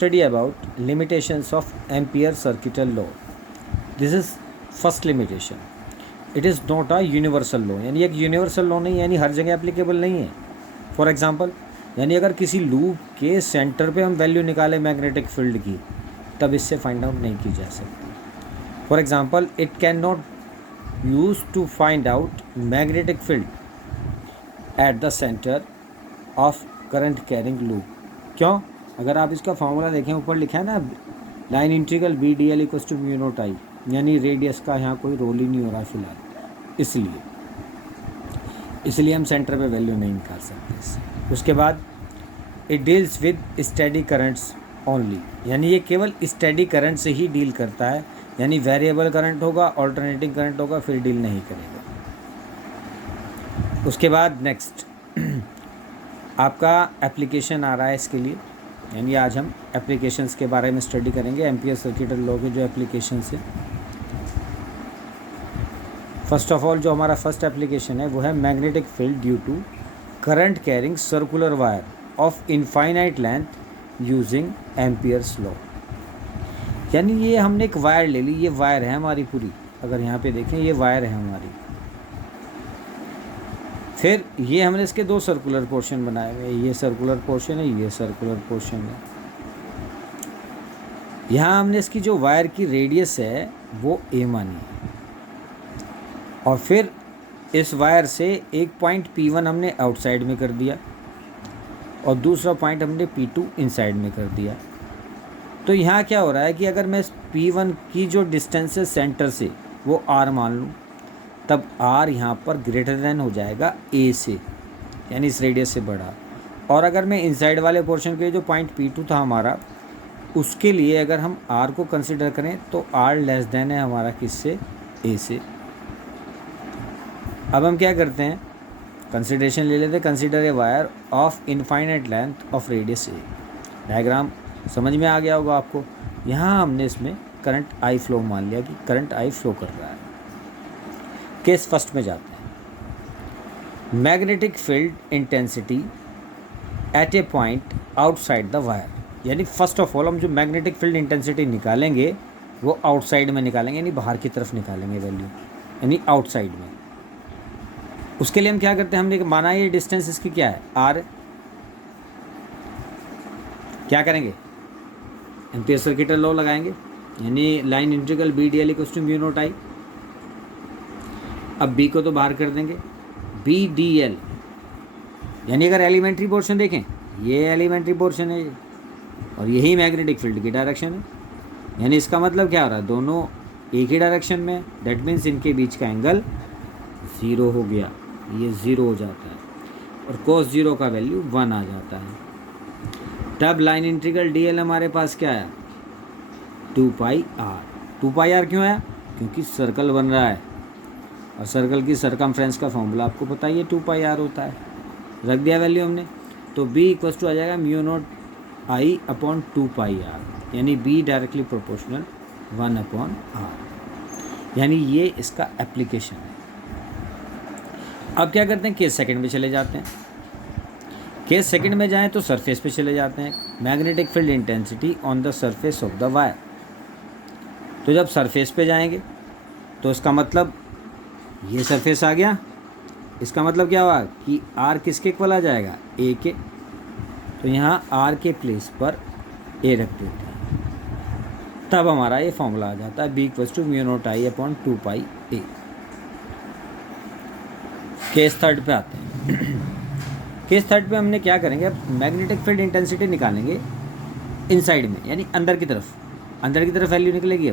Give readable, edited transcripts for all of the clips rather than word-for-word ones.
Study about limitations of Ampere circuital law. This is first limitation. It is not a universal law. यानी एक universal law नहीं, यानी हर जगह applicable नहीं है. फॉर एग्जांपल, यानी अगर किसी लूप के सेंटर पे हम वैल्यू निकालें मैग्नेटिक फील्ड की, तब इससे फाइंड आउट नहीं की जा सकती. For example, it can not use to find out magnetic field at the centre of current carrying loop. क्यों? अगर आप इसका फार्मूला देखें, ऊपर लिखा है ना, line integral B D L equals to mu naught I, यानी रेडियस का यहाँ कोई रोल ही नहीं हो रहा फिलहाल. इसलिए हम सेंटर पे वैल्यू नहीं निकाल सकते इससे. उसके बाद it deals with steady currents only, यानी ये केवल स्टेडी करंट से ही डील करता है, यानी वेरिएबल करंट होगा, ऑल्टरनेटिंग करंट होगा, फिर डील नहीं करेगा. उसके बाद नेक्स्ट आपका एप्लीकेशन आ रहा है इसके लिए, यानी आज हम एप्लीकेशंस के बारे में स्टडी करेंगे. एम्पियर सर्किटल लॉ के जो एप्लीकेशंस है, फर्स्ट ऑफ ऑल जो हमारा फर्स्ट एप्लीकेशन है वो है magnetic field due to current carrying circular wire of infinite length using Ampere's law. यानी ये हमने एक वायर ले ली, ये वायर है हमारी पूरी, अगर यहाँ पे देखें ये वायर है हमारी. फिर ये हमने इसके दो सर्कुलर पोर्शन बनाए हुए, ये सर्कुलर पोर्शन है, ये सर्कुलर पोर्शन है. यहाँ हमने इसकी जो वायर की रेडियस है वो ए मानी है, और फिर इस वायर से एक पॉइंट P1 हमने आउटसाइड में कर दिया और दूसरा पॉइंट हमने P2 इनसाइड में कर दिया. तो यहाँ क्या हो रहा है कि अगर मैं इस P1 की जो डिस्टेंस है सेंटर से वो R मान लूँ, तब R यहाँ पर ग्रेटर देन हो जाएगा A से, यानी इस रेडियस से बड़ा. और अगर मैं इनसाइड वाले पोर्शन के जो पॉइंट P2 था हमारा, उसके लिए अगर हम R को कंसिडर करें तो R लेस देन है हमारा किससे, A से. अब हम क्या करते हैं, कंसिडरेशन ले लेते हैं. Consider a wire of infinite length of radius A. Diagram समझ में आ गया होगा आपको. यहाँ हमने इसमें करंट I फ्लो मान लिया कि करंट I फ्लो कर रहा है. केस फर्स्ट में जाते हैं. Magnetic field intensity at A point outside the wire, यानी फर्स्ट ऑफ ऑल हम जो मैग्नेटिक फील्ड इंटेंसिटी निकालेंगे वो आउटसाइड में निकालेंगे, यानी बाहर की तरफ निकालेंगे वैल्यू, यानी आउटसाइड में. उसके लिए हम क्या करते हैं, हमने माना ये डिस्टेंस इसकी क्या है, R. क्या करेंगे, एम्पियर सर्किटल लॉ लगाएंगे, यानी line integral B D L equals to mu naught I. अब B को तो बाहर कर देंगे, बी डी एल, यानी अगर एलिमेंट्री पोर्शन देखें, ये एलिमेंट्री पोर्शन है और यही मैग्नेटिक फील्ड की डायरेक्शन है, यानी इसका मतलब क्या हो रहा है, दोनों एक ही डायरेक्शन में. दैट मीन्स इनके बीच का एंगल 0 हो गया, ये 0 हो जाता है और cos 0 का वैल्यू 1 आ जाता है. तब लाइन इंटीग्रल डी एल हमारे पास क्या है, 2 पाई आर. 2 पाई आर क्यों है, क्योंकि सर्कल बन रहा है और सर्कल की सरकमफ्रेंस का फॉर्मूला आपको पता ही है, 2 पाई आर होता है. रख दिया वैल्यू हमने, तो B इक्वल्स टू आ जाएगा mu naught I upon 2 pi R, यानी B directly proportional 1 upon R, यानी ये इसका एप्लीकेशन है. अब क्या करते हैं, केस सेकंड में चले जाते हैं. केस सेकंड में जाएं तो सरफेस पे चले जाते हैं. Magnetic field intensity on the surface of the wire. तो जब सरफेस पे जाएंगे तो इसका मतलब ये सरफेस आ गया, इसका मतलब क्या हुआ कि R किसके इक्वल आ जाएगा, A के. तो यहाँ R के प्लेस पर A रख देते हैं, तब हमारा ये फॉर्मूला आ जाता है B equals to mu naught I upon 2 pi A. Case third पे आते हैं. केस थर्ड पे हमने क्या करेंगे, अब मैग्नेटिक फील्ड इंटेंसिटी निकालेंगे इनसाइड में, यानी अंदर की तरफ वैल्यू निकलेगी.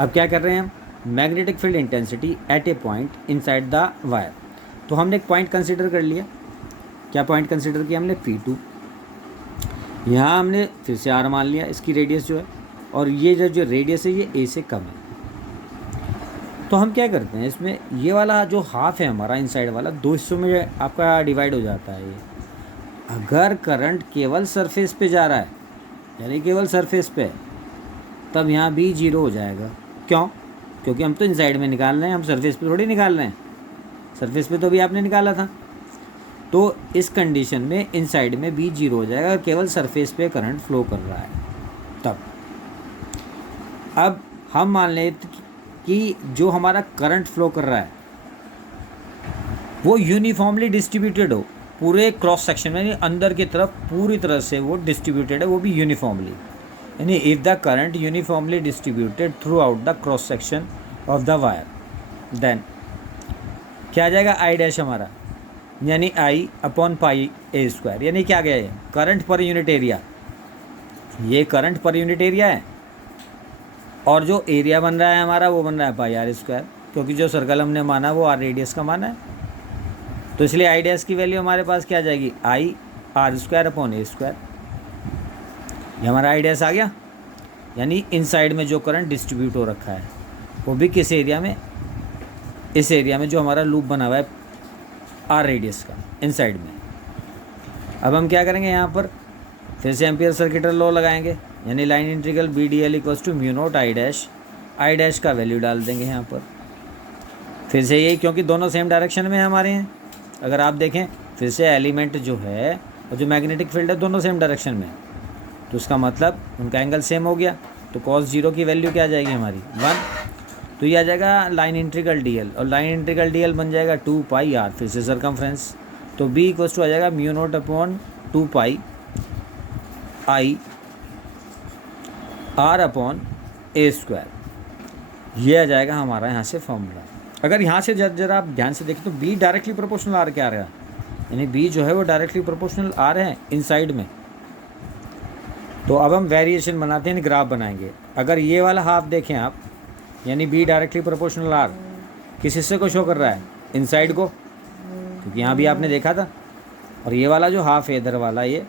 अब क्या कर रहे हैं हम, magnetic field intensity at A point inside the wire. तो हमने एक पॉइंट कंसीडर कर लिया. क्या पॉइंट कंसीडर किया हमने, P2. यहाँ हमने फिर से R मान लिया, इसकी रेडियस जो है, और ये जो रेडियस है ये A से कम है. तो हम क्या करते हैं, इसमें ये वाला जो हाफ है हमारा इनसाइड वाला, 2 हिस्सों में आपका डिवाइड हो जाता है ये. अगर करंट केवल सरफेस पे जा रहा है, यानी केवल सरफेस पे, तब यहाँ B 0 हो जाएगा. क्यों, क्योंकि हम तो इनसाइड में निकाल रहे हैं, हम सरफेस पे थोड़ी निकाल रहे हैं. सरफेस पे तो भी आपने निकाला था. तो इस कंडीशन में इनसाइड में बी जीरो हो जाएगा, केवल सरफेस पे करंट फ्लो कर रहा है तब। अब हम मान लें कि जो हमारा करंट फ्लो कर रहा है वो यूनिफॉर्मली डिस्ट्रीब्यूटेड हो पूरे क्रॉस सेक्शन में, यानी अंदर की तरफ पूरी तरह से वो डिस्ट्रीब्यूटेड है, वो भी यूनिफॉर्मली, यानी if the current uniformly distributed throughout the cross section of the wire, then क्या आ जाएगा आई डैश हमारा, यानी आई अपॉन पाई ए स्क्वायर। यानी क्या गया है, करंट पर यूनिट एरिया, ये करंट पर यूनिट एरिया है और जो एरिया बन रहा है हमारा वो बन रहा है पाई आर स्क्वायर, क्योंकि जो सर्कल हमने माना वो आर रेडियस का माना है। तो इसलिए आई डैश की वैल्यू हमारे पास क्या आ जाएगी, I R square upon A square. ये हमारा आई डैश आ गया, यानी इनसाइड में जो करंट डिस्ट्रीब्यूट हो रखा है वो भी किस एरिया में, इस एरिया में जो हमारा लूप बना हुआ है आर रेडियस का इनसाइड में। अब हम क्या करेंगे, यहाँ पर फिर से एम्पियर सर्किटल लॉ लगाएंगे, यानी line integral B D L equals to mu naught I dash का वैल्यू डाल देंगे यहाँ पर। फिर से यही, क्योंकि दोनों सेम डायरेक्शन में हमारे हैं, अगर आप देखें फिर से एलिमेंट जो है और जो मैग्नेटिक फील्ड है दोनों सेम डायरेक्शन में, तो उसका मतलब उनका एंगल सेम हो गया। तो कॉस जीरो की वैल्यू क्या आ जाएगी हमारी 1, तो ये आ जाएगा लाइन इंटीग्रल डी एल, और लाइन इंटीग्रल डी एल बन जाएगा 2 पाई आर, फिर से सरकमफ्रेंस, तो बी इक्वल्स टू आ जाएगा mu naught upon 2 pi I R upon A square. ये आ जाएगा हमारा यहाँ से फॉर्मूला। अगर यहाँ से जरा आप ध्यान से देखें तो बी डायरेक्टली प्रोपोर्शनल आर के आ रहा है, यानी बी जो है वो डायरेक्टली प्रोपोर्शनल आर है इनसाइड में। तो अब हम वेरिएशन बनाते हैं, ग्राफ बनाएंगे। अगर ये वाला हाफ देखें आप, यानी बी डायरेक्टली प्रोपोर्शनल आर किस हिस्से को शो कर रहा है, इनसाइड को, क्योंकि यहाँ भी आपने देखा था। और ये वाला जो हाफ है इधर वाला, ये